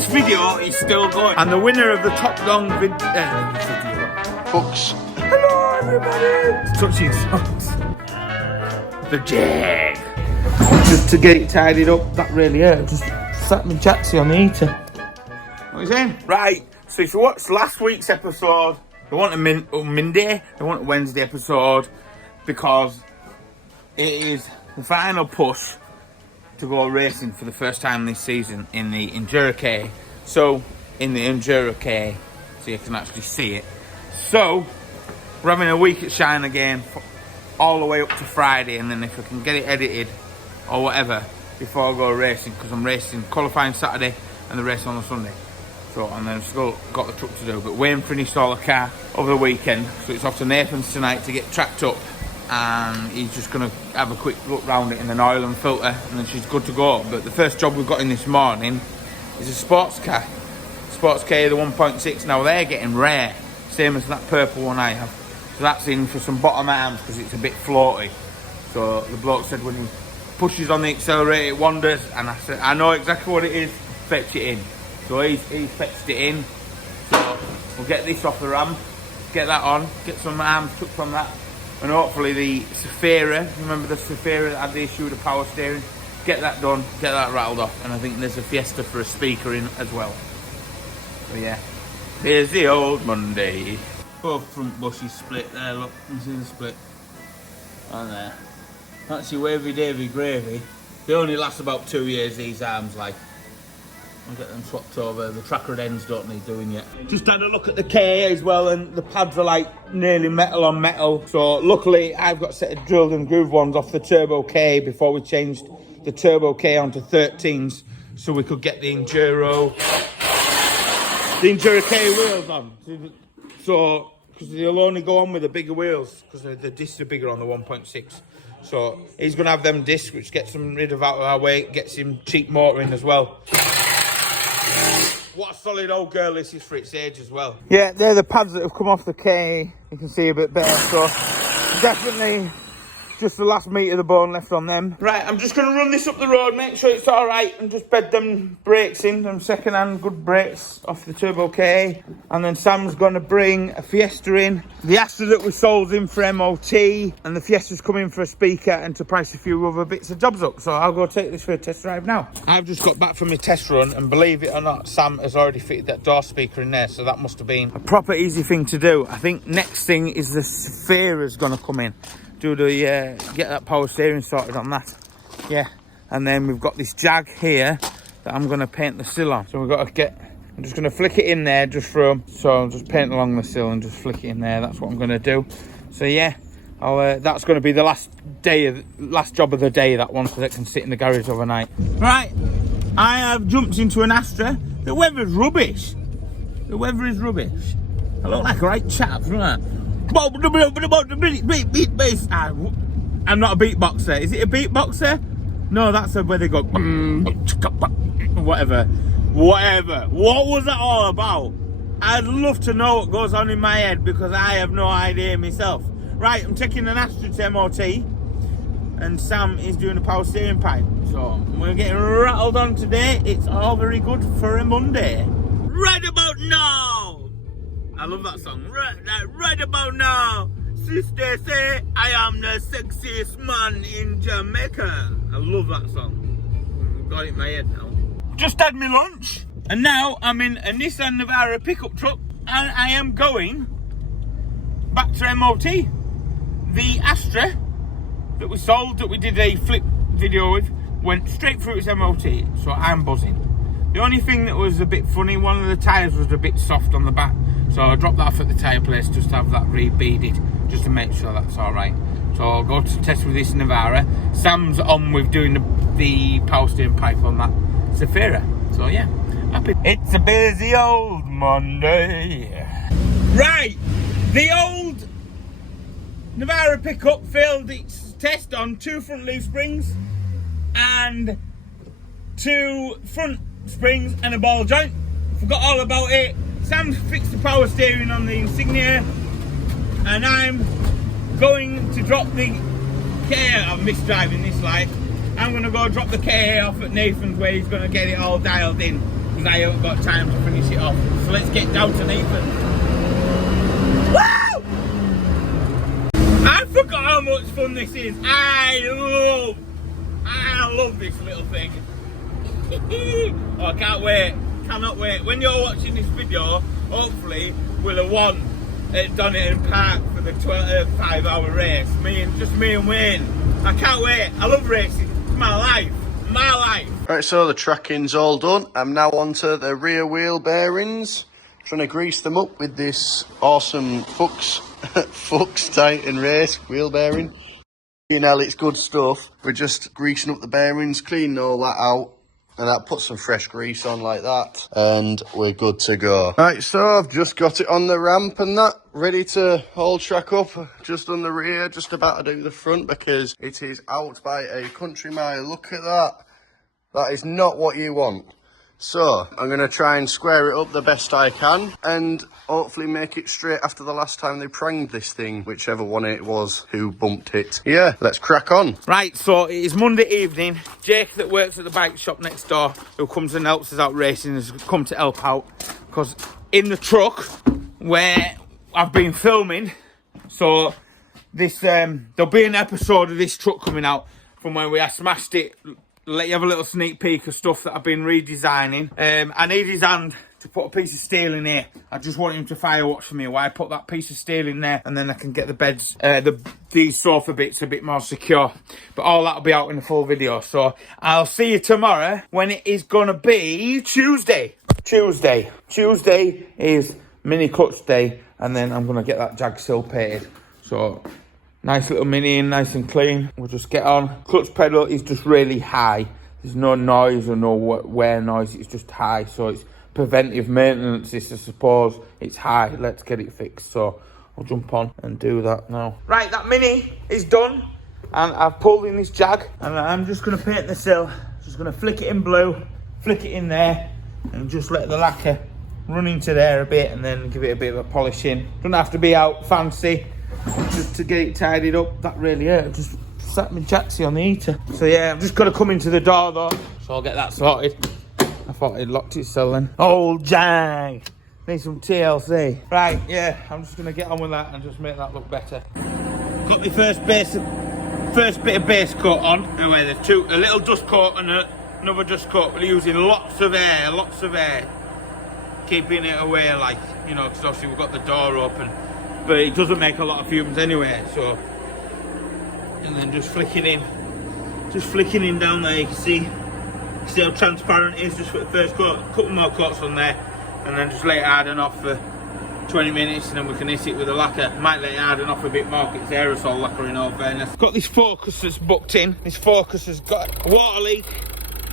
this video is still going. And the winner of the Top Dong video. Books. Hello, everybody. Touching socks. The jag. Just to get it tidied up, that really hurt. Just sat my jacksy on the heater. What are you saying? Right, so if you watched last week's episode, they want a Monday, they want a Wednesday episode, because it is the final push to go racing for the first time this season in the Enduro K. So, in the Enduro K, so you can actually see it. So, we're having a week at Shine again, all the way up to Friday, and then if I can get it edited, or whatever, before I go racing, because I'm racing qualifying Saturday, and the race on the Sunday. So, and then I've still got the truck to do, but Wayne finished all the car over the weekend, so it's off to Nathan's tonight to get tracked up, and he's just going to have a quick look round it in an oil and filter, and then she's good to go. But the first job we've got in this morning is a sports car. Sports K, the 1.6, now they're getting rare, same as that purple one I have. So that's in for some bottom arms, because it's a bit floaty. So the bloke said when he pushes on the accelerator it wanders, and I said, I know exactly what it is, fetch it in. So he's fetched it in, so we'll get this off the ramp, get that on, get some arms took from that, and hopefully the Saphira, remember the Saphira that had the issue with the power steering, get that done, get that rattled off, and I think there's a Fiesta for a speaker in as well. So yeah, here's the old Monday. Both front bushes split there, look, you see the split on there. That's your wavy davy gravy. They only last about 2 years, these arms, like. I'll get them swapped over. The tracker ends don't need doing yet. Just had a look at the KA as well, and the pads are like nearly metal on metal. So luckily I've got a set of drilled and grooved ones off the Turbo K before we changed the Turbo K onto 13s, so we could get the Enduro K wheels on. So, because they'll only go on with the bigger wheels, because the discs are bigger on the 1.6. So he's going to have them discs, which gets him rid of out of our way, gets him cheap motoring as well. What a solid old girl this is for its age as well. Yeah, they're the pads that have come off the K. You can see a bit better, so definitely just the last meat of the bone left on them. Right, I'm just going to run this up the road, make sure it's all right, and just bed them brakes in, them second-hand good brakes off the Turbo K. And then Sam's going to bring a Fiesta in. The Astra that we sold in for MOT, and the Fiesta's coming for a speaker and to price a few other bits of jobs up. So I'll go take this for a test drive now. I've just got back from my test run, and believe it or not, Sam has already fitted that door speaker in there, so that must have been a proper easy thing to do. I think next thing is the Saphira's going to come in. Do the get that power steering sorted on that, yeah. And then we've got this Jag here that I'm going to paint the sill on. So we've got to get, I'm just going to flick it in there just from, so I'll just paint along the sill and just flick it in there. That's what I'm going to do. So yeah, that's going to be the last job of the day, that one, so that can sit in the garage overnight. Right, I have jumped into an Astra. The weather's rubbish. The weather is rubbish. I look like a right chap, right? I'm not a beatboxer. Is it a beatboxer? No, that's where they go. Whatever. What was that all about? I'd love to know what goes on in my head, because I have no idea myself. Right, I'm taking an Astra to MOT, and Sam is doing a power steering pipe. So we're getting rattled on today. It's all very good for a Monday. Right about now. I love that song. Right about now, sister say I am the sexiest man in Jamaica. I love that song. I've got it in my head now. Just had my lunch, and now I'm in a Nissan Navara pickup truck, and I am going back to MOT. The Astra that we sold, that we did a flip video with, went straight through its MOT, so I'm buzzing. The only thing that was a bit funny, one of the tyres was a bit soft on the back. So I dropped that off at the tyre place just to have that re-beaded, just to make sure that's alright. So I'll go to test with this Navara. Sam's on with doing the power steering pipe on that Saphira. So yeah, happy. It's a busy old Monday. Right, the old Navara pickup failed its test on 2 front leaf springs and 2 front springs and a ball joint. Forgot all about it. Sam fixed the power steering on the Insignia, and I'm going to drop the KA. I'm misdriving this, like. I'm going to go drop the KA off at Nathan's, where he's going to get it all dialed in. because I haven't got time to finish it off. So let's get down to Nathan. Woo! I forgot how much fun this is. I love this little thing. Oh, I can't wait. Cannot wait. When you're watching this video, hopefully we'll have won at Donington Park for the 5-hour race. Me and Wayne. I can't wait. I love racing. It's my life. My life. Right, so the tracking's all done. I'm now onto the rear wheel bearings. Trying to grease them up with this awesome Fuchs Titan race wheel bearing. You know, it's good stuff. We're just greasing up the bearings, cleaning all that out. And that puts some fresh grease on like that. And we're good to go. Right, so I've just got it on the ramp and that. Ready to all track up. Just on the rear, just about to do the front because it is out by a country mile. Look at that. That is not what you want. So, I'm going to try and square it up the best I can and hopefully make it straight after the last time they pranged this thing, whichever one it was who bumped it. Yeah, let's crack on. Right, so it is Monday evening. Jake, that works at the bike shop next door, who comes and helps us out racing, has come to help out. Because in the truck where I've been filming, so this there'll be an episode of this truck coming out from when I smashed it. Let you have a little sneak peek of stuff that I've been redesigning. I need his hand to put a piece of steel in here. I just want him to firewatch for me while I put that piece of steel in there, and then I can get the beds, these sofa bits a bit more secure. But all that'll be out in the full video. So I'll see you tomorrow when it is gonna be Tuesday. Tuesday is mini clutch day, and then I'm gonna get that Jag sill painted. So nice little mini and nice and clean. We'll just get on. Clutch pedal is just really high. There's no noise or no wear noise. It's just high. So it's preventive maintenance. This, I suppose. It's high. Let's get it fixed. So I'll jump on and do that now. Right, that mini is done. And I've pulled in this Jag. And I'm just going to paint the sill. Just going to flick it in blue. Flick it in there. And just let the lacquer run into there a bit. And then give it a bit of a polishing. Doesn't have to be out fancy. Just to get it tidied up. That really hurt. Just sat my jacksy on the heater. So yeah, I've just got to come into the door though, so I'll get that sorted. I thought it locked itself then. Old Jag, need some TLC. Right, yeah, I'm just gonna get on with that and just make that look better. Got my first bit of base coat on. Anyway, there's a little dust coat and another dust coat. We're using lots of air, keeping it away, like, you know, because obviously we've got the door open. But it doesn't make a lot of fumes anyway, so. And then just flicking in down there. You can see how transparent it is. Just put the first coat, a couple more coats on there, and then just let it harden off for 20 minutes, and then we can hit it with a lacquer. Might let it harden off a bit more, it's aerosol lacquer in all fairness. Got this Focus that's booked in. This Focus has got a water leak,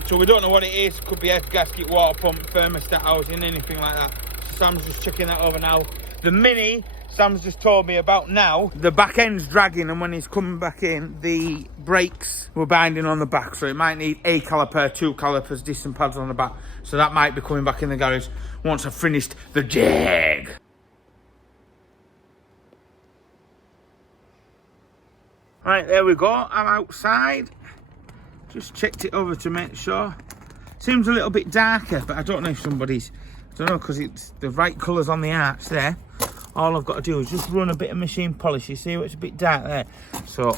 so we don't know what it is. Could be head gasket, water pump, thermostat housing, anything like that. So Sam's just checking that over now. The Mini, Sam's just told me about now, the back end's dragging, and when he's coming back in, the brakes were binding on the back, so it might need a caliper, 2 calipers, disc pads on the back. So that might be coming back in the garage once I've finished the Jag. Right, there we go. I'm outside. Just checked it over to make sure. Seems a little bit darker, but I don't know if somebody's, I don't know, because it's the right colours on the arch there. All I've got to do is just run a bit of machine polish. You see it's a bit dark there. So,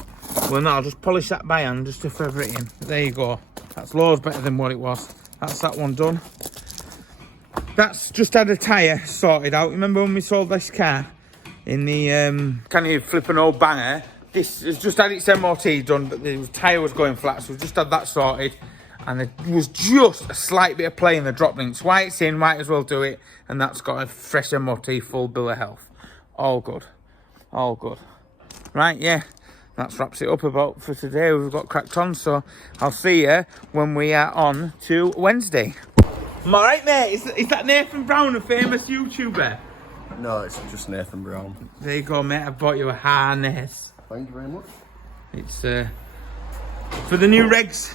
well, no, I'll just polish that by hand just to feather it in. There you go. That's loads better than what it was. That's that one done. That's just had a tyre sorted out. Remember when we sold this car in the, can you flip an old banger? This has just had its MOT done, but the tyre was going flat, so we've just had that sorted. And there was just a slight bit of play in the drop links. Why it's in, might as well do it. And that's got a fresh MOT, full bill of health. All good. All good. Right, yeah. That wraps it up about for today. We've got cracked on, so I'll see you when we are on to Wednesday. I'm alright, mate. Is that Nathan Brown, a famous YouTuber? No, it's just Nathan Brown. There you go, mate. I bought you a harness. Thank you very much. It's for the new regs.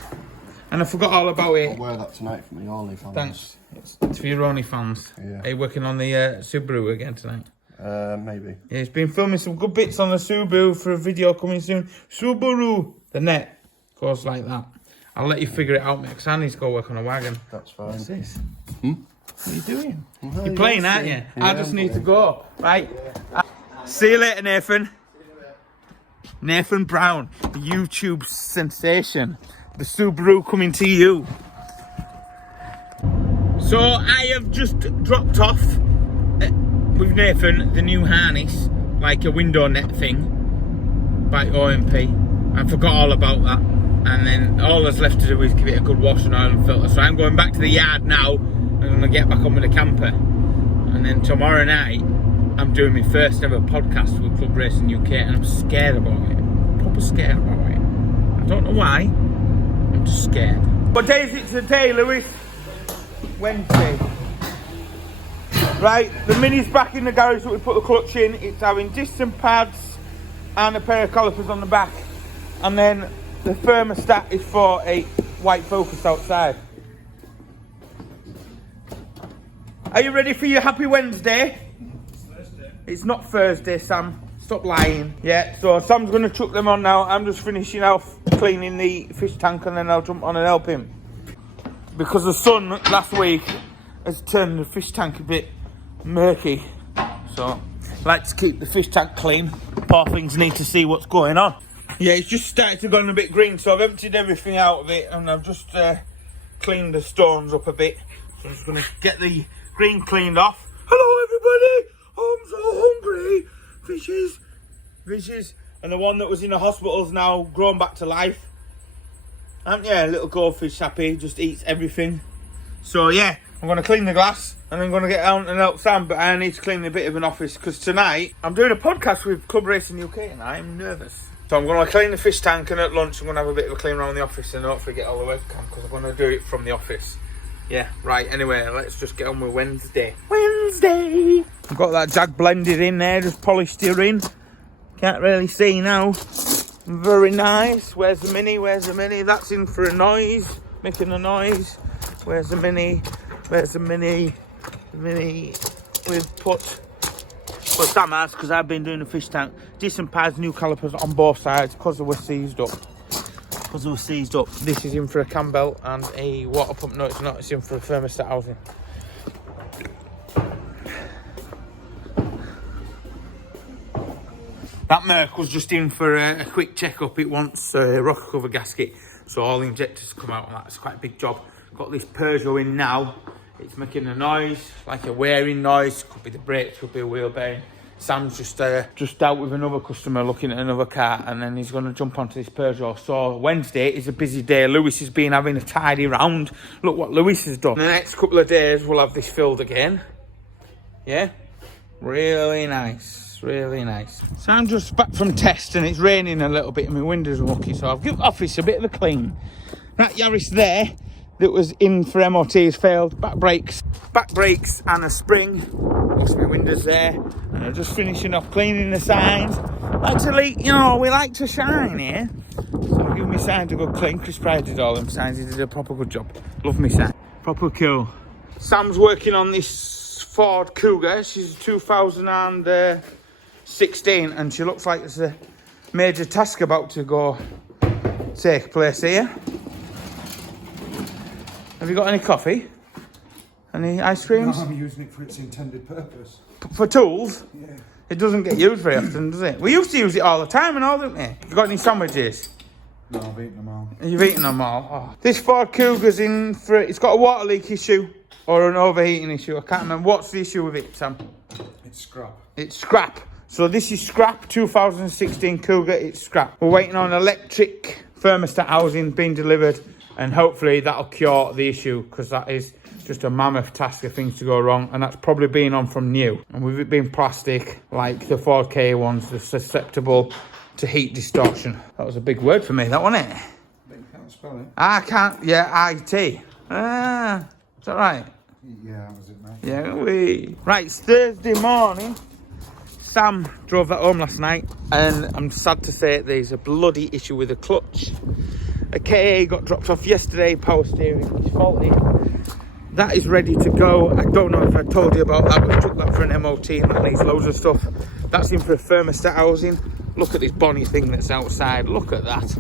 And I forgot all about it. I'll wear that tonight for my OnlyFans. Thanks. It's for your OnlyFans. Yeah. Are you working on the Subaru again tonight? Maybe. Yeah, he's been filming some good bits on the Subaru for a video coming soon. Subaru. The net goes like that. I'll let you figure it out, mate, because I need to go work on a wagon. That's fine. What's this? What are you doing? Well, You're playing, aren't you? I just need to go. Right. See you later, Nathan. Nathan Brown, the YouTube sensation. The Subaru coming to you. So I have just dropped off with Nathan the new harness, like a window net thing, by OMP. I forgot all about that. And then all that's left to do is give it a good wash and oil and filter. So I'm going back to the yard now. I'm going to get back on with the camper. And then tomorrow night, I'm doing my first ever podcast with Club Racing UK, and I'm scared about it. Proper scared about it. I don't know why. I'm just scared. What day is it today, Lewis? Wednesday. Right, the Mini's back in the garage that we put the clutch in. It's having distant pads and a pair of calipers on the back. And then the thermostat is for a white Focus outside. Are you ready for your happy Wednesday? It's Thursday. It's not Thursday, Sam. Stop lying. Yeah, so Sam's going to chuck them on now. I'm just finishing off cleaning the fish tank and then I'll jump on and help him. Because the sun last week has turned the fish tank a bit murky. So, I like to keep the fish tank clean. Poor things need to see what's going on. Yeah, it's just started to go a bit green, so I've emptied everything out of it and I've just cleaned the stones up a bit. So I'm just going to get the green cleaned off. Hello everybody! I'm so hungry! Fishes. And the one that was in the hospital's now grown back to life. And yeah, little goldfish happy, just eats everything. So yeah, I'm going to clean the glass and I'm going to get out and help Sam, but I need to clean a bit of an office because tonight I'm doing a podcast with Club Racing UK and I'm nervous. So I'm going to clean the fish tank and at lunch I'm going to have a bit of a clean around the office and hopefully get all the webcam because I'm going to do it from the office. Yeah, right, anyway, let's just get on with Wednesday. I've got that Jag blended in there, just polished it in. Can't really see now. Very nice. Where's the Mini? That's in for a noise, making a noise. Where's the Mini? The Mini we've put, well, Sam has, because I've been doing the fish tank. Decent pads, new calipers on both sides because they were seized up. This is in for a cam belt and a water pump. No, it's not. It's in for a thermostat housing. That Merc was just in for a quick check-up. It wants a rocker cover gasket, so all the injectors come out and that's quite a big job. Got this Peugeot in now. It's making a noise, like a wearing noise. Could be the brakes, could be a wheel bearing. Sam's just out with another customer looking at another car, and then he's going to jump onto this Peugeot. So Wednesday is a busy day. Lewis has been having a tidy round. Look what Lewis has done. In the next couple of days, we'll have this filled again. Yeah, really nice. Really nice. So I'm just back from test and it's raining a little bit and my windows are mucky, so I've given the office a bit of a clean. That Yaris there that was in for MOT has failed. Back brakes and a spring. What's my windows there? And I'm just finishing off cleaning the signs. Actually, you know, we like to shine here. So I'll give my signs a good clean. Chris Pride did all them signs. He did a proper good job. Love me sign. Proper cool. Sam's working on this Ford Cougar. She's 2016 and she looks like there's a major task about to go take place here. Have you got any coffee? Any ice creams? No, I'm using it for its intended purpose. For tools? Yeah. It doesn't get used very often, does it? We used to use it all the time and all, didn't we? You got any sandwiches? No, I've eaten them all. You've eaten them all? Oh. This Ford Cougar's in for... It's got a water leak issue or an overheating issue. I can't remember. What's the issue with it, Sam? It's scrap. It's scrap. So this is scrap, 2016 Cougar, it's scrap. We're waiting on electric thermostat housing being delivered and hopefully that'll cure the issue because that is just a mammoth task of things to go wrong and that's probably been on from new. And with it being plastic, like the 4K ones, they're susceptible to heat distortion. That was a big word for me, that wasn't it? But you can't spell it. I can't, yeah, IT. Ah, is that right? Yeah, that was it, mate. Yeah, we. Right, it's Thursday morning. Sam drove that home last night and I'm sad to say there's a bloody issue with the clutch. A KA got dropped off yesterday, power steering is faulty. That is ready to go. I don't know if I told you about that, but we took that for an MOT and that needs loads of stuff. That's in for a thermostat housing. Look at this bonny thing that's outside. Look at that.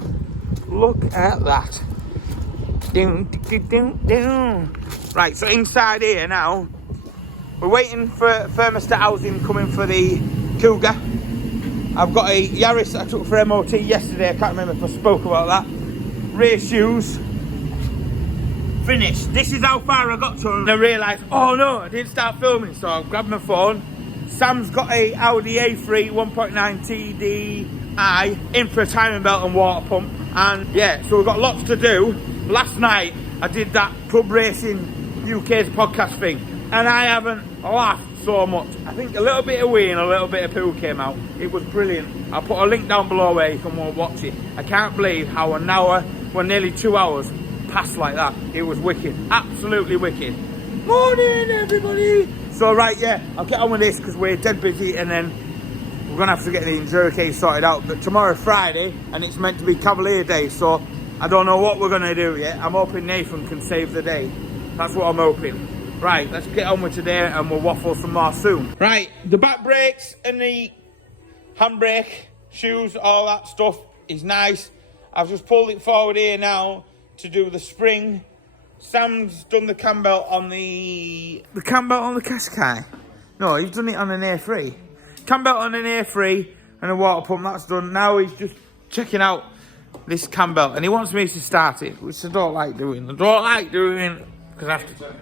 Look at that. Down, down, down. Right, so inside here now, we're waiting for thermostat housing coming for the Cougar. I've got a Yaris that I took for MOT yesterday. I can't remember if I spoke about that. Rear shoes. Finished. This is how far I got to, and I realised, oh no, I didn't start filming, so I grabbed my phone. Sam's got a Audi A3 1.9 TDI in for a timing belt and water pump. And yeah, so we've got lots to do. Last night, I did that Pub Racing UK's podcast thing, and I haven't laughed so much. I think a little bit of wee and a little bit of poo came out. It was brilliant. I'll put a link down below where you can watch it. I can't believe how an hour, well nearly 2 hours, passed like that. It was wicked. Absolutely wicked. Morning everybody! So right, yeah, I'll get on with this because we're dead busy, and then we're going to have to get the enduro case sorted out. But tomorrow's Friday, and it's meant to be Cavalier Day, so I don't know what we're going to do yet. I'm hoping Nathan can save the day. That's what I'm hoping. Right, let's get on with today, and we'll waffle some more soon. Right, the back brakes and the handbrake, shoes, all that stuff is nice. I've just pulled it forward here now to do the spring. Sam's done the cam belt on the cam belt on the Qashqai. No, he's done it on an A3. Cam belt on an A3 and a water pump, that's done. Now he's just checking out this cam belt, and he wants me to start it, which I don't like doing. I don't like doing because I have to.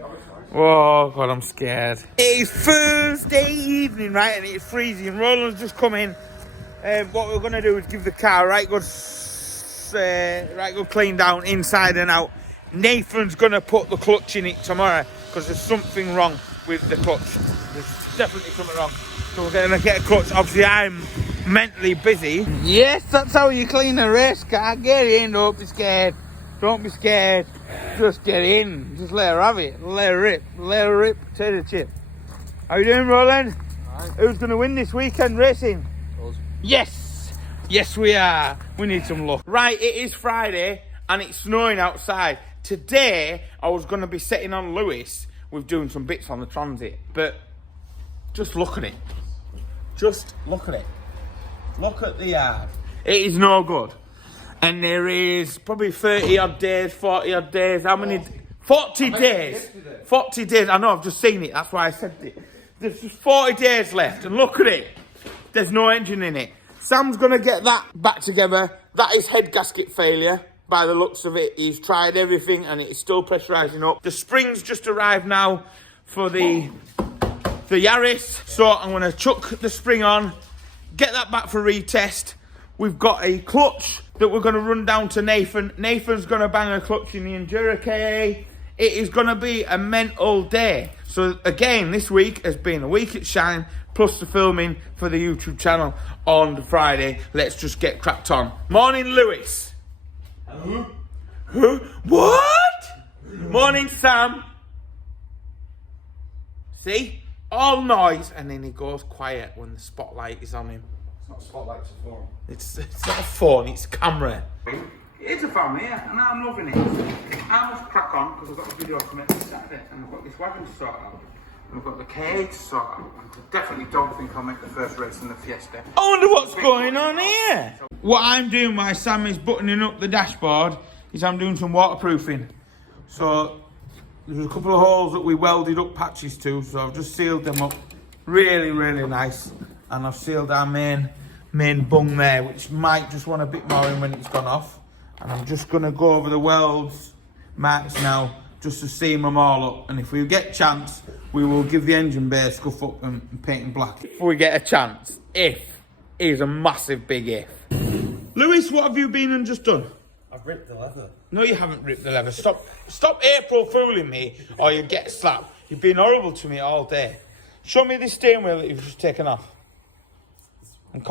Oh God, I'm scared. It's Thursday evening, right, and it's freezing. Roland's just come in. What we're gonna do is give the car right good clean down inside and out. Nathan's gonna put the clutch in it tomorrow because there's something wrong with the clutch. There's definitely something wrong. So we're gonna get a clutch. Obviously, I'm mentally busy. Yes, that's how you clean a race car. Get in, don't be scared. Don't be scared. Just get in. Just let her have it. Let her rip. Let her rip. Potato chip. How you doing, Roland? Right. Who's gonna win this weekend racing? Us. Yes. Yes, we are. We need some luck. Right, it is Friday and it's snowing outside. Today, I was going to be setting on Lewis with doing some bits on the transit, but just look at it. Just look at it. Look at the yard. It is no good. And there is probably 30 odd days, 40 odd days. How many? 40 days. 40 days. I know, I've just seen it. That's why I said it. There's just 40 days left, and look at it. There's no engine in it. Sam's going to get that back together. That is head gasket failure. By the looks of it, he's tried everything and it's still pressurising up. The springs just arrived now for the Yaris. So I'm going to chuck the spring on, get that back for retest. We've got a clutch that we're going to run down to Nathan. Nathan's going to bang a clutch in the Enduro KA. It is going to be a mental day. So again, this week has been a week at Shine, plus the filming for the YouTube channel on the Friday. Let's just get cracked on. Morning, Lewis. Huh? What? Morning, Sam. See? All noise, and then he goes quiet when the spotlight is on him. It's not a spotlight, it's a phone. It's not a phone, it's a camera. It's a family, yeah, and I'm loving it. I must crack on, because I've got a video to make this Saturday, and I've got this wagon to sort out. And I've got the KA to sort out. I definitely don't think I'll make the first race in the Fiesta. I wonder what's going on here. What I'm doing while Sam is buttoning up the dashboard is I'm doing some waterproofing. So there's a couple of holes that we welded up patches to, so I've just sealed them up. Really, really nice. And I've sealed our main bung there, which might just want a bit more in when it's gone off. And I'm just going to go over the welds marks now, just to seam them all up. And if we get a chance, we will give the engine bay a scuff up and paint it black. If we get a chance. If is a massive big if. Lewis, what have you been and just done? I've ripped the leather. No, you haven't ripped the leather. Stop April fooling me, or you get slapped. You've been horrible to me all day. Show me the steering wheel that you've just taken off. And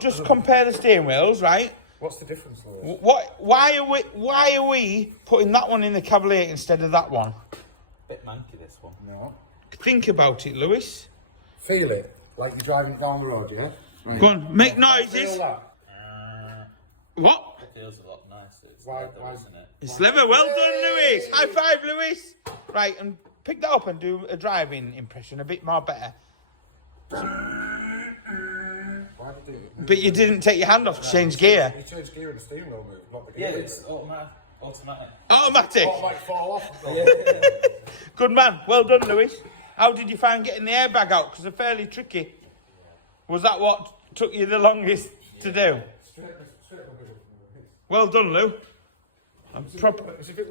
just compare the steering wheels, right? What's the difference, Lewis? Why are we putting that one in the Cavalier instead of that one? Bit manky, this one. No. Think about it, Lewis. Feel it, like you're driving down the road, yeah? Right. Go on, make noises. Feel that. What? It feels a lot nicer. It's Why- leather, why- isn't it? It's leather. Well done, Lewis. High five, Lewis. Right, and pick that up and do a driving impression a bit more better. Why did you do it? But you didn't take your hand off to change gear. You changed gear and the steering wheel moved, not the Yeah, gear. it's automatic. Automatic. Might fall off. Good man. Well done, Lewis. How did you find getting the airbag out? Because they're fairly tricky. Was that what took you the longest to do? Well done, Lou.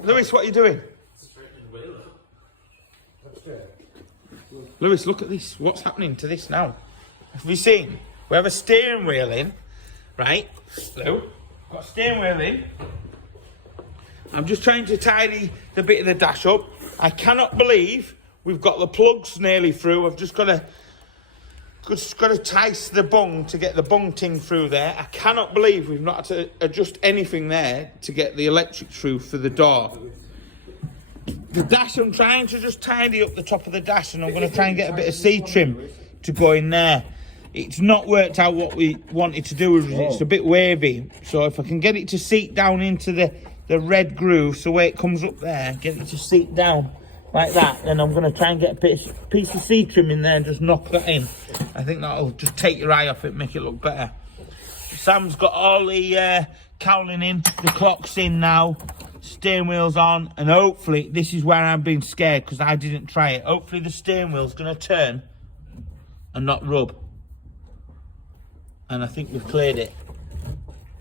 Lewis, what are you doing? Lewis, look at this. What's happening to this now? Have you seen? We have a steering wheel in, right? Lou, got a steering wheel in. I'm just trying to tidy the bit of the dash up. I cannot believe we've got the plugs nearly through. I've just got to tice the bung to get the bung ting through there. I cannot believe we've not had to adjust anything there to get the electric through for the door. The dash, I'm trying to just tidy up the top of the dash, and I'm going to try and get a bit of seat trim to go in there. It's not worked out what we wanted to do. It's a bit wavy. So if I can get it to seat down into the red groove, so where it comes up there, get it to seat down like that, then I'm going to try and get a piece of seat trim in there and just knock that in. I think that'll just take your eye off it, make it look better. Sam's got all the cowling in, the clock's in now, steering wheel's on, and hopefully, this is where I'm being scared because I didn't try it. Hopefully the steering wheel's going to turn and not rub. And I think we've cleared it.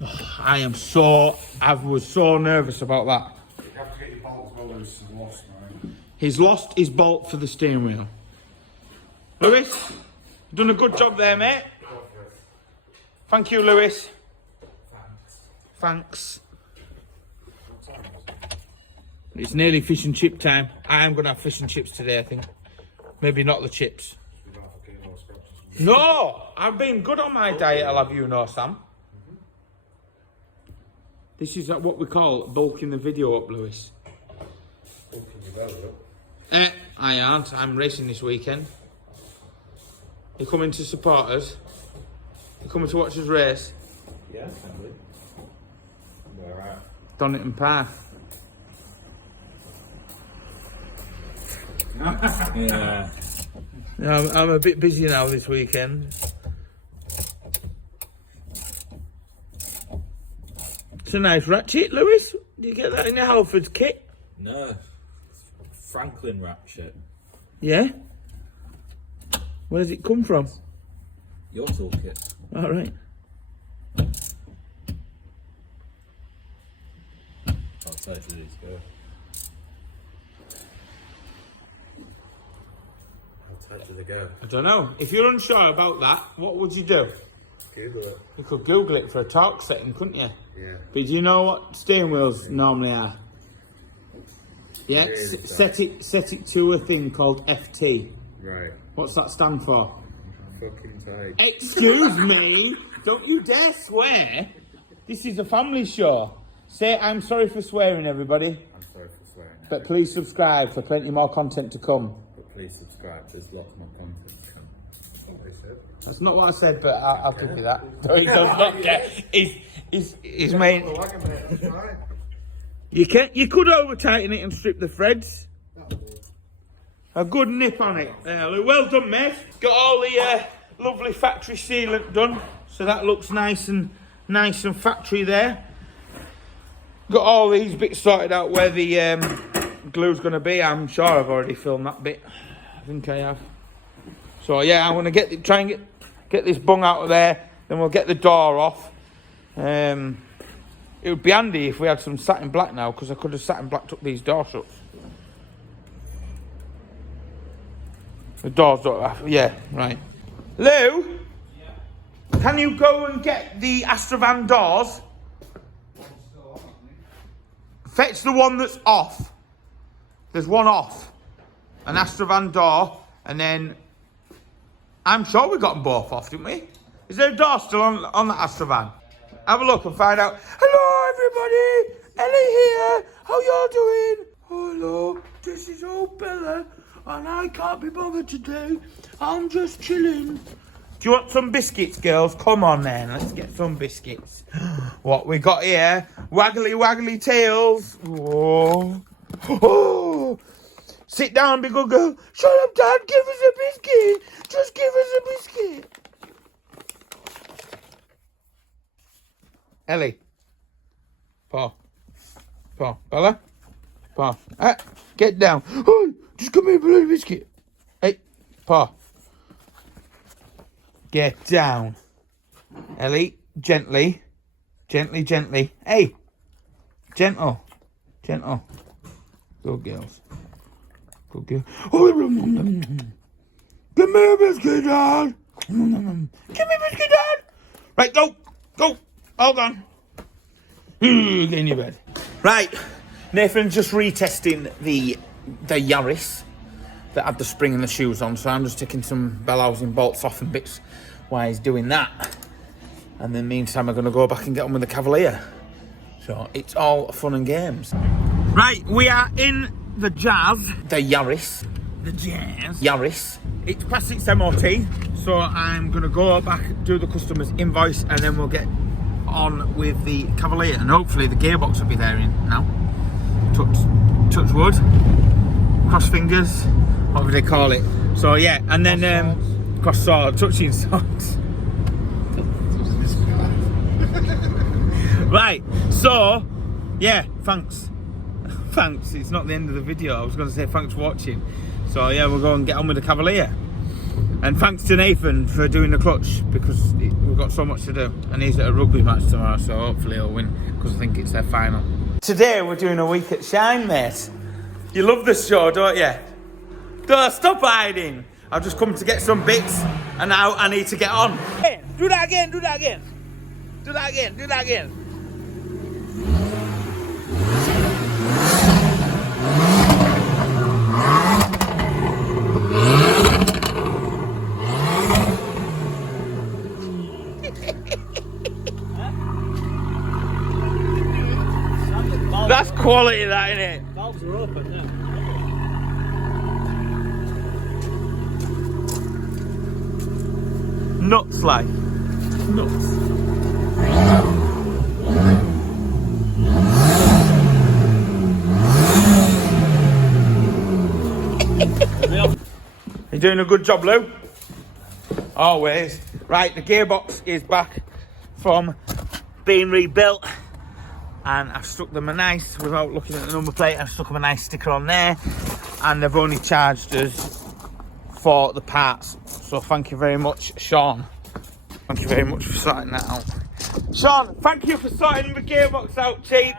Oh, I was so nervous about that. You have to get your bolts well loose and lost, man. He's lost his bolt for the steering wheel. Lewis, you've done a good job there, mate. Thank you, Lewis. Thanks. It's nearly fish and chip time. I am going to have fish and chips today, I think. Maybe not the chips. No, I've been good on my diet, I'll have you know, Sam. This is what we call bulking the video up, Lewis. I aren't. I'm racing this weekend. You coming to support us? You coming to watch us race? Yeah, probably. Where at? Donington Park. Yeah. I'm a bit busy now this weekend. It's a nice ratchet, Lewis. Did you get that in your Halford's kit? No. Franklin ratchet. Yeah? Where does it come from? Your toolkit. All right. How tight did these go? How tight do they go? I don't know. If you're unsure about that, what would you do? Google it. You could Google it for a torque setting, couldn't you? Yeah. But do you know what steering wheels normally are? Yeah, Really set it to a thing called FT. Right. What's that stand for? Fucking tight. Excuse me! Don't you dare swear! This is a family show. Say I'm sorry for swearing, everybody. I'm sorry for swearing. But please subscribe for plenty more content to come. But please subscribe. There's lots more content to come. That's what they said. That's not what I said, but I'll give you that. No, he does not care. He's made. You could over tighten it and strip the threads. A good nip on it. Well done, mate. Got all the lovely factory sealant done, so that looks nice and factory there. Got all these bits sorted out where the glue's going to be. I'm sure I've already filmed that bit. I think I have. So yeah, I'm going to try and get this bung out of there. Then we'll get the door off. It would be handy if we had some satin black now, because I could have satin blacked up these door shuts. The doors don't have, yeah, right. Lou, can you go and get the Astrovan doors? Fetch the one that's off. There's one off. An Astrovan door, and then I'm sure we got them both off, didn't we? Is there a door still on the Astrovan? Have a look and find out. Hello, everybody. Ellie here. How y'all doing? Hello. This is old Bella, and I can't be bothered today. I'm just chilling. Do you want some biscuits, girls? Come on then. Let's get some biscuits. What we got here? Waggly tails. Oh. Oh. Sit down, big old girl. Shut up, Dad. Give us a biscuit. Just give us a biscuit. Ellie. Paw. Bella. Paw. Get down. Oh, Just come here, bloody biscuit. Hey, Pa. Get down. Ellie, gently. Gently, gently. Hey. Gentle. Gentle. Good girls. Good girl. Give me a biscuit, Dad. Give me a biscuit, Dad. Right, go. Go. Hold on. Get in your bed. Right. Nathan's just retesting the RawieRS that had the spring and the shoes on, so I'm just taking some bell housing bolts off and bits while he's doing that. And then meantime, I'm going to go back and get on with the Cavalier. So it's all fun and games. Right, we are in the Jazz. The RawieRS. The Jazz. RawieRS. It's past its MOT, so I'm going to go back, do the customer's invoice, and then we'll get on with the Cavalier. And hopefully the gearbox will be there in now. Touch wood. Cross fingers. Whatever they call it. So yeah, and then cross sword, touching swords. Right, so yeah, thanks. Thanks, it's not the end of the video. I was going to say thanks for watching. So yeah, we'll go and get on with the Cavalier. And thanks to Nathan for doing the clutch, because we've got so much to do. And he's at a rugby match tomorrow, so hopefully he'll win, because I think it's their final. Today we're doing a week at Shine, mate. You love the show, don't you? Don't stop hiding. I've just come to get some bits, and now I need to get on. Hey, do that again, do that again. Do that again, do that again. That's quality, that, isn't it? Valves are open now. Nuts, like. Nuts. You're doing a good job, Lou. Always. Right, the gearbox is back from being rebuilt. And I've stuck them a nice, without looking at the number plate, I've stuck them a nice sticker on there. And they've only charged us for the parts. So thank you very much, Shawn. Thank you very much for sorting that out. Shawn, thank you for sorting the gearbox out, cheap.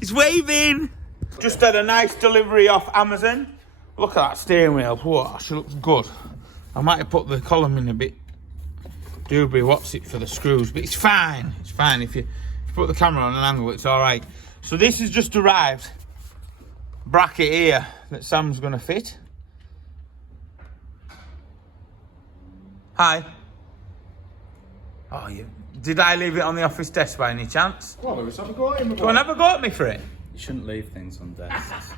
He's waving. Just had a nice delivery off Amazon. Look at that steering wheel. Whoa, she looks good. I might have put the column in a bit doobly what's it for the screws, but it's fine. It's fine. If you put the camera on an angle, it's all right. So this has just arrived. Bracket here that Sam's going to fit. Hi. Oh, did I leave it on the office desk by any chance? Well, Lewis, have a go at him. Go on, have a go at me for it. You shouldn't leave things on desks.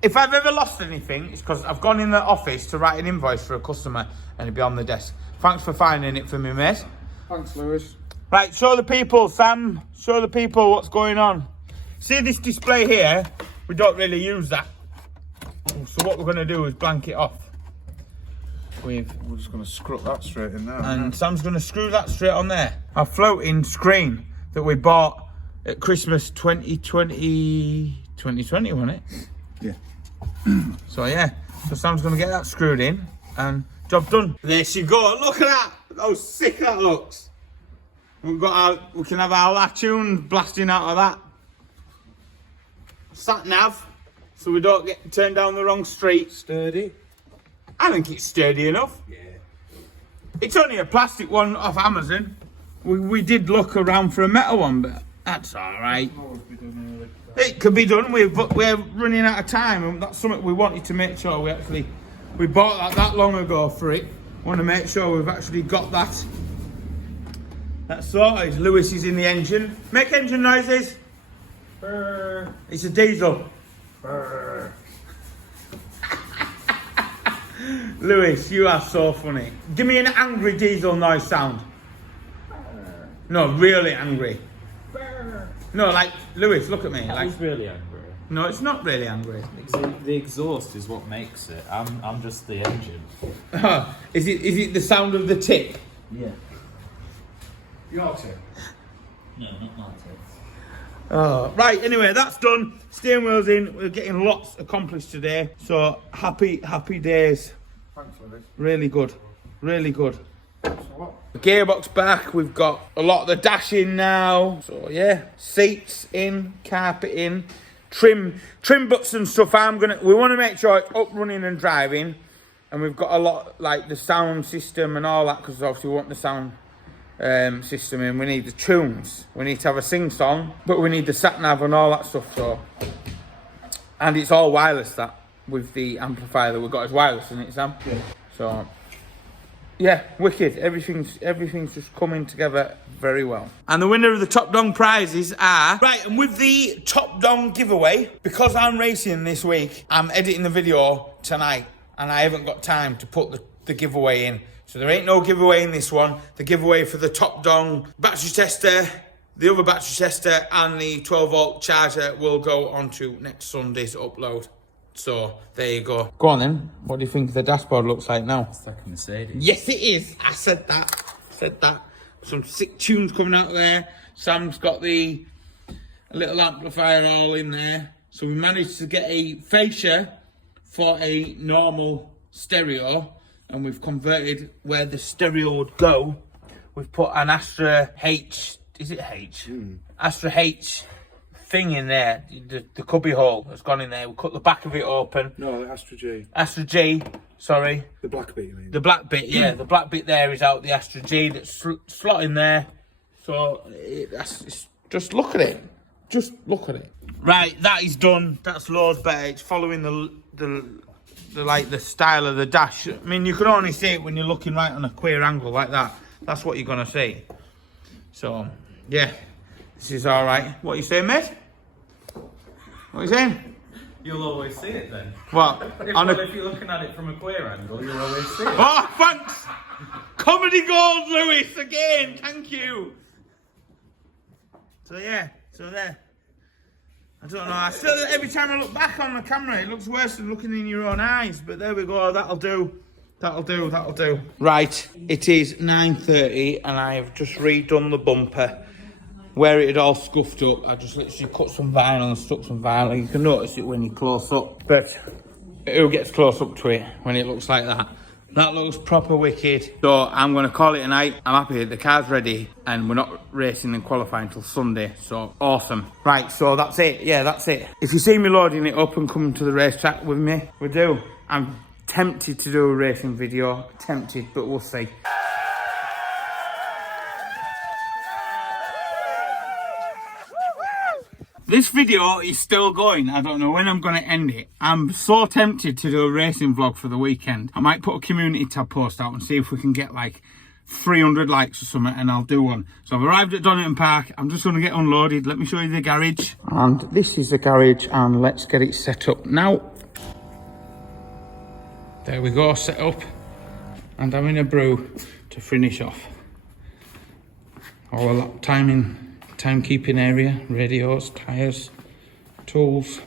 If I've ever lost anything, it's because I've gone in the office to write an invoice for a customer and it'd be on the desk. Thanks for finding it for me, mate. Thanks, Lewis. Right, show the people, Sam. Show the people what's going on. See this display here? We don't really use that. So what we're going to do is blank it off. We're just going to screw that straight in there. And Sam's going to screw that straight on there. Our floating screen that we bought at Christmas 2020, wasn't it? Yeah. So yeah, so Sam's going to get that screwed in and job done. There she go. Look at that. How sick that looks. We can have our tunes blasting out of that. Sat nav, so we don't get turned down the wrong street. Sturdy. I think it's sturdy enough. Yeah. It's only a plastic one off Amazon. We did look around for a metal one, but that's all right. It could be done with, but we're running out of time, and that's something we wanted to make sure we bought that long ago for it. Want to make sure we've actually got that. That's sorted. Lewis is in the engine. Make engine noises. Brr. It's a diesel. Brr. Lewis, you are so funny. Give me an angry diesel noise sound. Brr. No, really angry. Brr. No, like, Lewis, look at me. That was really angry. No, it's not really angry. The exhaust is what makes it. I'm just the engine. Is it the sound of the tick? Yeah. Your tip. No, not my tits. Right, anyway, that's done. Steering wheel's in. We're getting lots accomplished today. So happy days. Thanks for this. Really good. Really good. The gearbox back. We've got a lot of the dash in now. So yeah, seats in, carpet in, trim butts and stuff. We want to make sure it's up, running and driving. And we've got a lot, like the sound system and all that, because obviously we want the sound system in. We need the tunes. We need to have a sing-song, but we need the sat-nav and all that stuff. So, and it's all wireless, that, with the amplifier that we've got is wireless, isn't it, Sam? Yeah. So, yeah, wicked. Everything's just coming together very well. And the winner of the Top Dong prizes are... Right, and with the Top Dong giveaway, because I'm racing this week, I'm editing the video tonight, and I haven't got time to put the giveaway in. So there ain't no giveaway in this one. The giveaway for the Top Dong battery tester, the other battery tester, and the 12-volt charger will go onto next Sunday's upload. So there you go. Go on then. What do you think the dashboard looks like now? It's like a Mercedes. Yes, it is. I said that. Some sick tunes coming out there. Sam's got a little amplifier all in there. So we managed to get a fascia for a normal stereo, and we've converted where the stereo would go. We've put an Astra H, is it H? Astra H thing in there. The cubby hole has gone in there. We cut the back of it open. No, Astra G. Astra G, sorry. The black bit, you mean? The black bit, yeah. The black bit there is out the Astra G that's slot in there. So just look at it. Just look at it. Right, that is done. That's loads better. It's following the style of the dash. I mean, you can only see it when you're looking right on a queer angle like that. That's what you're gonna see. So, yeah, this is all right. What are you saying, mate? What are you saying? You'll always see it then. What? If you're looking at it from a queer angle, you'll always see it. Oh, thanks! Comedy gold, Lewis, again. Thank you. So yeah, so there. I don't know. Every time I look back on the camera, it looks worse than looking in your own eyes. But there we go. That'll do. Right, it is 9:30, and I have just redone the bumper where it had all scuffed up. I just literally cut some vinyl and stuck some vinyl. You can notice it when you close up, but who gets close up to it when it looks like that? That looks proper wicked. So I'm going to call it a night. I'm happy the car's ready, and we're not racing and qualifying until Sunday. So awesome. Right, so that's it. Yeah, that's it. If you see me loading it up and coming to the racetrack with me, we do. I'm tempted to do a racing video. Tempted, but we'll see. This video is still going. I don't know when I'm going to end it. I'm so tempted to do a racing vlog for the weekend. I might put a community tab post out and see if we can get like 300 likes or something, and I'll do one. So I've arrived at Donington Park. I'm just going to get unloaded. Let me show you the garage. And this is the garage, and let's get it set up now. There we go, set up. And I'm in a brew to finish off. All the timekeeping area, radios, tyres, tools,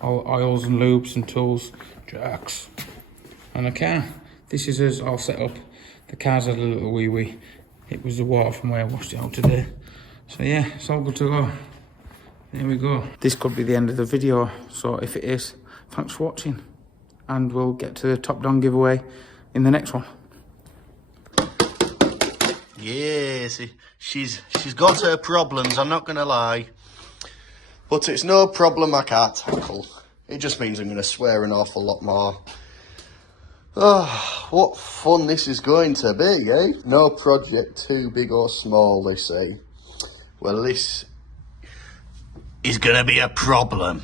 all oils and lubes and tools, jerks, and a car. This is us all set up. The car's had a little wee. It was the water from where I washed it out today. So yeah, it's all good to go. There we go. This could be the end of the video, so if it is, thanks for watching, and we'll get to the Top Dong giveaway in the next one. Yes, she's got her problems, I'm not going to lie. But it's no problem I can't tackle. It just means I'm going to swear an awful lot more. Oh, what fun this is going to be, eh? No project too big or small, they say. Well, this is going to be a problem.